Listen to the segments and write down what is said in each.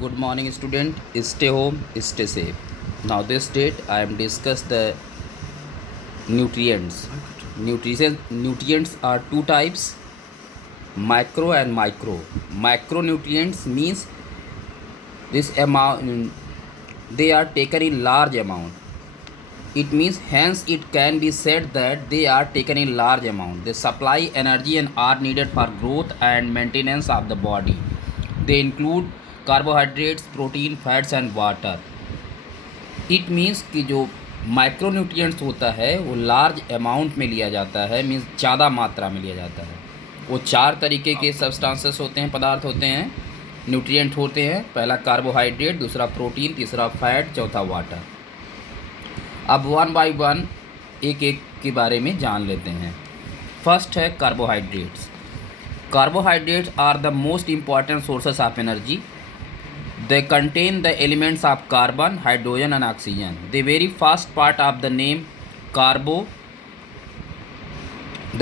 Good morning, student. Stay home, stay safe. Now, this date I am discuss the nutrients. Nutrients are two types: macro and micro. Macronutrients means this amount they are taken in large amount. It means hence it can be said that they are taken in large amount. They supply energy and are needed for growth and maintenance of the body. They include carbohydrates, protein, fats and water. It means कि जो micronutrients होता है वो large amount में लिया जाता है, means ज़्यादा मात्रा में लिया जाता है। वो चार तरीके के सब्सटेंसेस होते हैं, पदार्थ होते हैं, न्यूट्रिएंट होते हैं। पहला कार्बोहाइड्रेट, दूसरा प्रोटीन, तीसरा फैट, चौथा वाटर। अब वन बाय वन एक एक के बारे में जान लेते हैं। फर्स्ट है carbohydrates. Carbohydrates are the most important sources of energy. They contain the elements of carbon, hydrogen and oxygen. The very first part of the name carbo,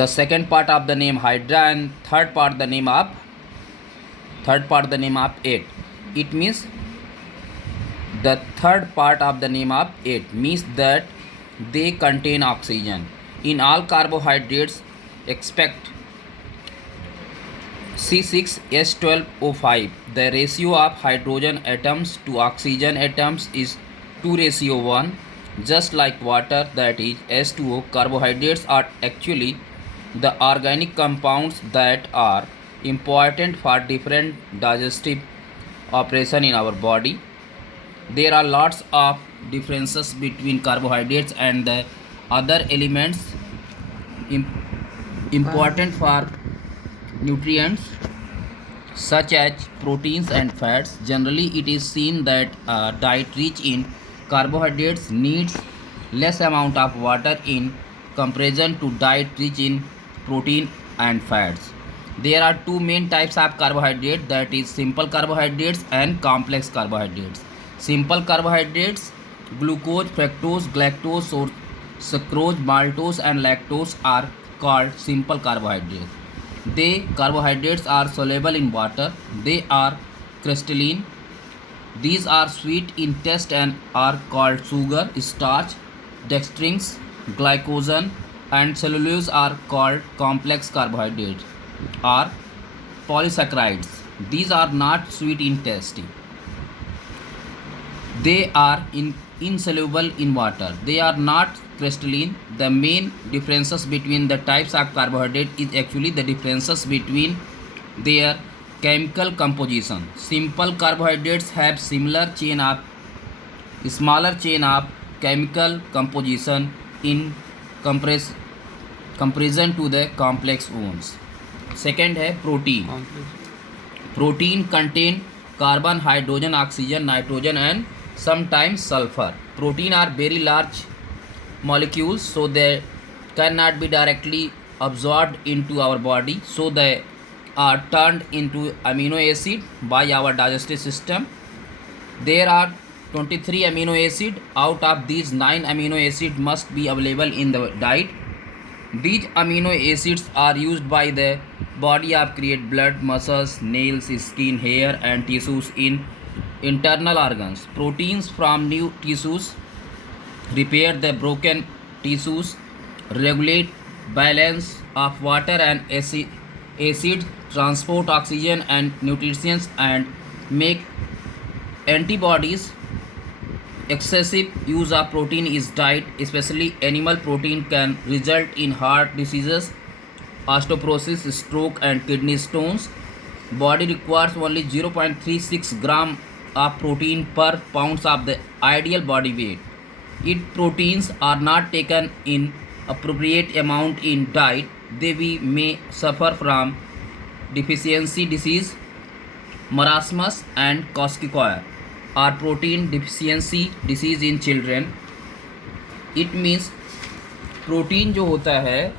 the second part of the name hydra and third part the name of it. It means the third part of the name of it means that they contain oxygen. In all carbohydrates except C6H12O5, the ratio of hydrogen atoms to oxygen atoms is 2:1, just like water, that is H2O. Carbohydrates are actually the organic compounds that are important for different digestive operation in our body. There are lots of differences between carbohydrates and the other elements important for nutrients such as proteins and fats. Generally, it is seen that a diet rich in carbohydrates needs less amount of water in comparison to diet rich in protein and fats. There are two main types of carbohydrates, that is simple carbohydrates and complex carbohydrates. Simple carbohydrates, glucose, fructose, galactose, or sucrose, maltose and lactose are called simple carbohydrates. Carbohydrates are soluble in water. They are crystalline. These are sweet in taste and are called sugar, starch, dextrins, glycogen, and cellulose are called complex carbohydrates or polysaccharides. These are not sweet in taste. They are insoluble in water. They are not crystalline. The main differences between the types of carbohydrate is actually the differences between their chemical composition. Simple carbohydrates have smaller chain of chemical composition in comparison to the complex ones. Second है protein. Protein contain carbon, hydrogen, oxygen, nitrogen and sometimes sulfur. Protein are very large molecules, so they cannot be directly absorbed into our body, so they are turned into amino acid by our digestive system. There are 23 amino acid. Out of these, 9 amino acid must be available in the diet. These amino acids are used by the body to create blood, muscles, nails, skin, hair and tissues in internal organs. Proteins from new tissues repair the broken tissues, regulate balance of water and acid, transport oxygen and nutrients, and make antibodies. Excessive use of protein is diet, especially animal protein, can result in heart diseases, osteoporosis, stroke and kidney stones. Body requires only 0.36 gram of protein per pounds of the ideal body weight. If proteins are not taken in appropriate amount in diet, they may suffer from deficiency disease, marasmus and kwashiorkor, or protein deficiency disease in children. It means protein जो होता है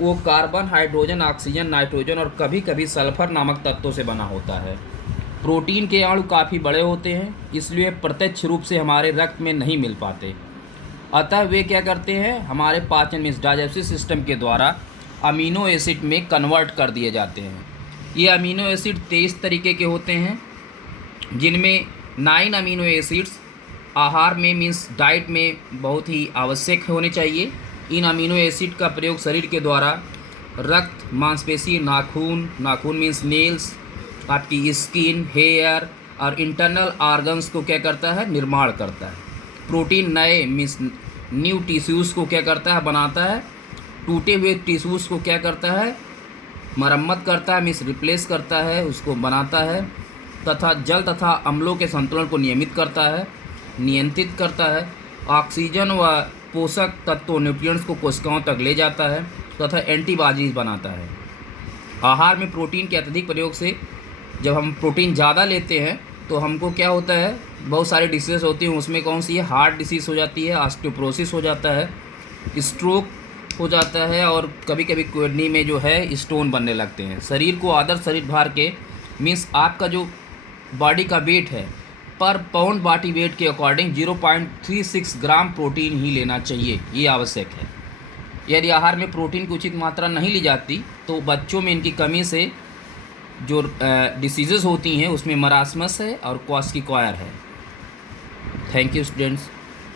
वो carbon, hydrogen, oxygen, nitrogen और कभी कभी sulphur नामक तत्वों से बना होता है। प्रोटीन के अणु काफ़ी बड़े होते हैं, इसलिए प्रत्यक्ष रूप से हमारे रक्त में नहीं मिल पाते। अतः वे क्या करते हैं, हमारे पाचन में डाइजेस्टिव सिस्टम के द्वारा अमीनो एसिड में कन्वर्ट कर दिए जाते हैं। ये अमीनो एसिड 23 तरीके के होते हैं। जिनमें 9 अमीनो एसिड्स आहार में मीन्स डाइट में बहुत ही आवश्यक होने चाहिए। इन अमीनो एसिड का प्रयोग शरीर के द्वारा रक्त, मांसपेशी, नाखून, नाखून मीन्स नेल्स, आपकी स्किन, हेयर और इंटरनल ऑर्गन्स को क्या करता है, निर्माण करता है। प्रोटीन नए मीन्स न्यू टिश्यूज़ को क्या करता है, बनाता है। टूटे हुए टिश्यूज़ को क्या करता है, मरम्मत करता है मीन्स रिप्लेस करता है, उसको बनाता है। तथा जल तथा अम्लों के संतुलन को नियमित करता है, नियंत्रित करता है। ऑक्सीजन व पोषक तत्वों न्यूट्रिएंट्स को कोशिकाओं तक ले जाता है तथा एंटीबॉडीज बनाता है। आहार में प्रोटीन के अत्यधिक प्रयोग से जब हम प्रोटीन ज़्यादा लेते हैं तो हमको क्या होता है, बहुत सारी डिसीज़ होती हैं। उसमें कौन सी है, हार्ट डिसीज़ हो जाती है, ऑस्टियोपोरोसिस हो जाता है, स्ट्रोक हो जाता है और कभी कभी किडनी में जो है स्टोन बनने लगते हैं। शरीर को आदर्श शरीर भार के मीन्स आपका जो बॉडी का वेट है पर पाउंड बॉडी वेट के अकॉर्डिंग 0.36 ग्राम प्रोटीन ही लेना चाहिए, ये आवश्यक है। यदि आहार में प्रोटीन की उचित मात्रा नहीं ली जाती तो बच्चों में इनकी कमी से जो डिसीज़ेज़ होती हैं उसमें मरासमस है और क्वास्की क्वायर है। Thank you students.